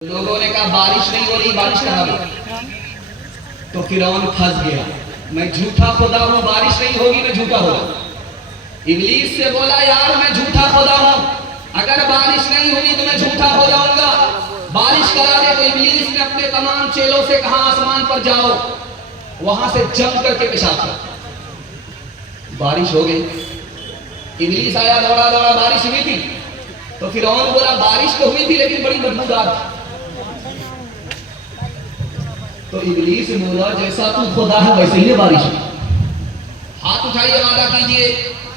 लोगों ने कहा बारिश नहीं हो रही, बारिश करा दो। तो फिरौन फंस गया, मैं झूठा खुदा हूं, बारिश नहीं होगी मैं झूठा खुदा। इब्लीस से बोला यार मैं झूठा खुदा हूं, अगर बारिश नहीं हुई तो मैं झूठा हो जाऊंगा, बारिश करा दे। तो इब्लीस ने अपने तमाम चेलों से कहा आसमान पर जाओ, वहां से जम करके पेशाब कर। बारिश हो गई, इब्लीस आया दौड़ा दौड़ा, बारिश हुई थी। तो फिरौन बोला बारिश तो हुई थी लेकिन बड़ी बदबूदार थी। तो इब्लीस बोला जैसा तू खुदा है वैसे ही बारिश। हाथ उठाइए, वादा कीजिए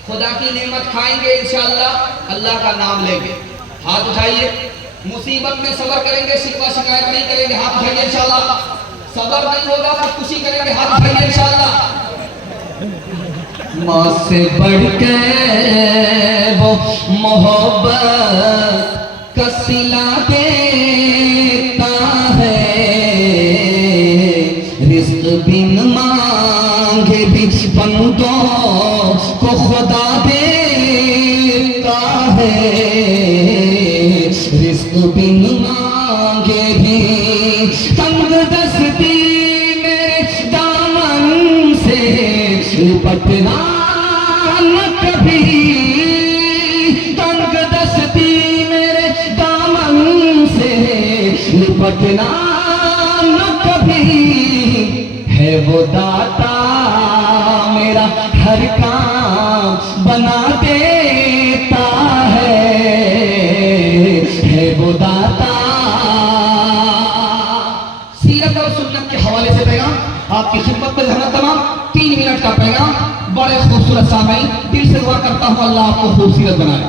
खुदा की नेमत खाएंगे इंशाअल्लाह, अल्लाह का नाम लेंगे। हाथ उठाइए, मुसीबत में सब्र करेंगे, शिकवा शिकायत नहीं करेंगे। हाथ उठाइए इंशाअल्लाह। सब्र नहीं होगा खुदकुशी करेंगे। हाथ उठाइए इंशाअल्लाह। माँ से बढ़ के वो मोहब्बत का सिला देता है, रिज़्क़ बिन मांगे भी बंदों को खुदा देता है, रिज़्क़ बिन मांगे भी। तंग दस्ती मेरे दामन से लिपटना न कभी, तंग दस्ती मेरे दामन से लिपटना न कभी। है वो दाता मेरा हर काम बना देता है वो दाता। सीरत और सुन्नत के हवाले से पैगाम आपकी खिदमत में जहमत तमाम 3 मिनट का पैगाम, बड़े खूबसूरत सामईन, दिल से दुआ करता हूं अल्लाह आपको खूबसूरत बनाए।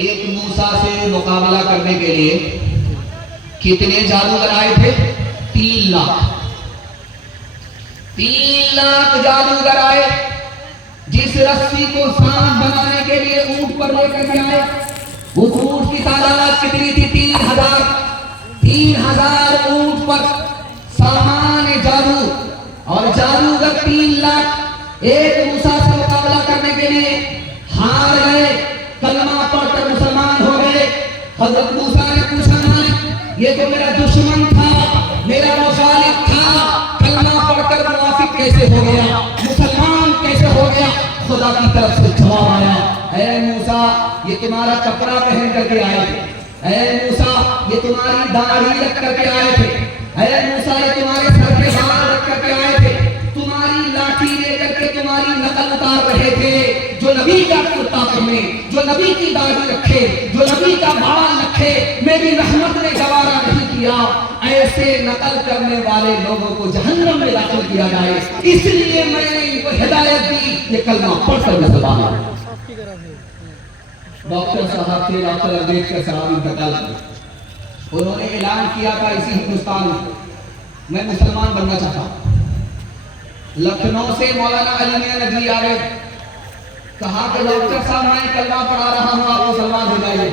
एक मूसा से मुकाबला करने के लिए कितने जादूगर आए थे? 3 लाख। 3 लाख जादूगर आए। जिस रस्सी को सांप बनाने के लिए ऊंट पर लेकर के आए, उस ऊंट की तादाद कितनी थी? 3000। 3000 ऊंट पर सामान जादू और जादूगर 3 लाख। एक मूसा से मुकाबला करने के लिए हार गए, कलमा पढ़कर मुसलमान हो गए। हजरत मूसा ने पूछा मालिक ये तो मेरा दुश्मन था, मेरा मुखालिफ था, कलमा पढ़कर मुनाफिक कैसे हो गया, मुसलमान कैसे हो गया? खुदा की तरफ से जवाब आया, ऐ मूसा ये तुम्हारा कपड़ा पहन करके आए थे, ऐ मूसा ये तुम्हारी दाढ़ी रख करके आए थे, ऐ मूसा ये तुम्हारे सर पे हाथ रख करके आए थे, तुम्हारी लाठी लेकर के तुम्हारी नकल उतार रहे थे। जो नबी का कुर्ता पहने, जो नबी की दाढ़ी रखे, जो नबी का बाल रखे, मेरी रहमत ने गवारा नहीं किया। ऐसे नकल करने वाले लोगों को जहन्नम में दाखिल किया जाए, इसलिए मैंने इनको हिदायत दी ये कलमा पढ़कर मुसलमान हो। डॉक्टर साहब थे, डॉक्टर अम्बेडकर साहब इंतकाल हुए। उन्होंने ऐलान किया था इसी हिंदुस्तान में मैं मुसलमान बनना चाहता हूं। लखनऊ से मौलाना अली मियां नदवी आ गए, कहा कि डॉक्टर साहब मैं कलमा पढ़ा रहा हूं, आप मुसलमान हो जाइए।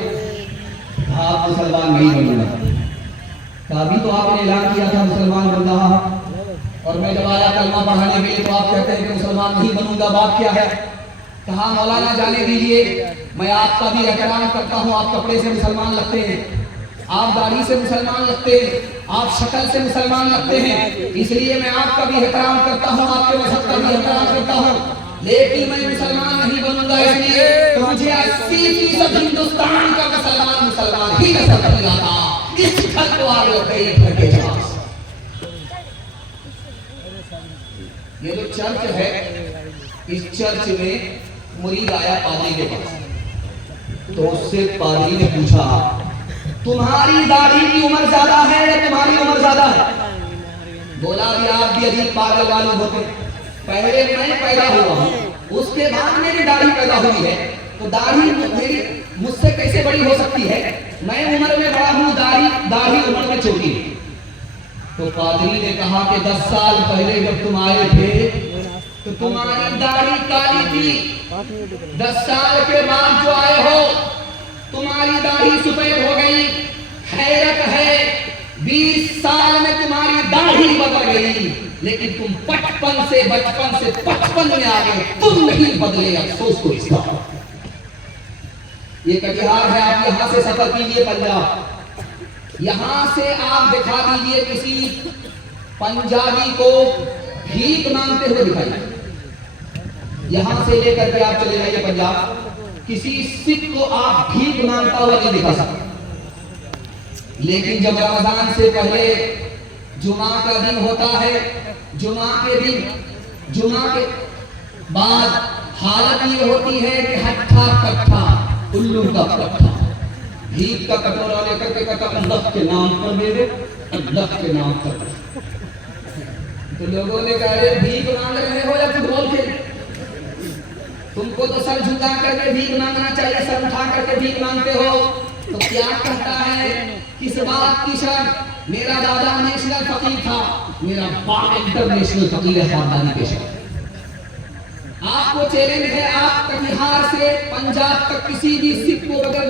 आप मुसलमान नहीं बनूंगा। अभी तो आपने ऐलान किया था मुसलमान बन रहा, और मैं जब आया कलमा पढ़ाने के लिए तो आप कहते हैं कि मुसलमान नहीं बनूंगा, बात क्या है? कहा मौलाना जाने दीजिए, मैं आपका भी एहतराम करता हूं, आप कपड़े से मुसलमान लगते हैं, आप दाढ़ी से मुसलमान लगते हैं, आप शक्ल से मुसलमान लगते हैं, इसलिए मैं आपका भी एहतराम करता हूं, आपके मजहब का भी एहतराम करता हूं, लेकिन मैं मुसलमान नहीं बनूंगा। इसलिए तो मुझे 80% हिंदुस्तान का मुसलमान ही नजर नहीं आता। इस घर को आगे करके ये जो चर्च है, इस चर्च में मुरीद आया पादरी के पास, तो उससे पादरी ने पूछा तुम्हारी दाढ़ी की उम्र ज्यादा है या तुम्हारी उम्र ज्यादा है? बोला भी आप भी अजीब पागल मालूम होते, पहले मैं पैदा हुआ हूं, उसके बाद मेरी दाढ़ी पैदा हुई है, तो दाढ़ी मेरी मुझसे कैसे बड़ी हो सकती है? मैं उम्र में बड़ा हूं, दाढ़ी उम्र में छोटी है। तो पादरी ने कहा कि 10 साल पहले जब तुम आए थे तो तुम्हारी दाढ़ी काली थी, 10 साल के बाद जो आए हो तुम्हारी दाढ़ी सफेद हो गई। हैरत है 20 साल में तुम्हारी दाढ़ी बदल गई, लेकिन तुम बचपन से 55 में आ गए, तुम नहीं बदले। अफसोस को इसका ये कटिहार है, आप यहां से सफर कीजिए पंजाब, यहां से आप दिखा दीजिए किसी पंजाबी को भीख मांगते हुए दिखाइए। यहां से लेकर के आप चले जाइए पंजाब, किसी सिख को आप भीख मांगता हुआ नहीं दिखा सकते। लेकिन जब रमजान से पहले जुमा का दिन होता है, जुमा के दिन, जुमा के बाद हालत ये होती है कि हट्ठा कट्ठा उल्लू का कट्ठा, भीख का कटोरा लेकर के कहता अल्लाह के नाम पर दे दे, अल्लाह के नाम पर। तो लोगों ने कहा अरे भीख मांग रहे हो या फुटबॉल खेल, तुमको तो सर झुका करके भीख मांगना चाहिए, सर उठा करके भीख मांगते हो। तो क्या कहता है, किस बात की शर्म, मेरा दादा नेशनल फकीर था, मेरा बाप इंटरनेशनल फकीर है, खानदानी पेशा। आपको चैलेंज है, आप कटिहार से पंजाब तक किसी भी सिख को अगर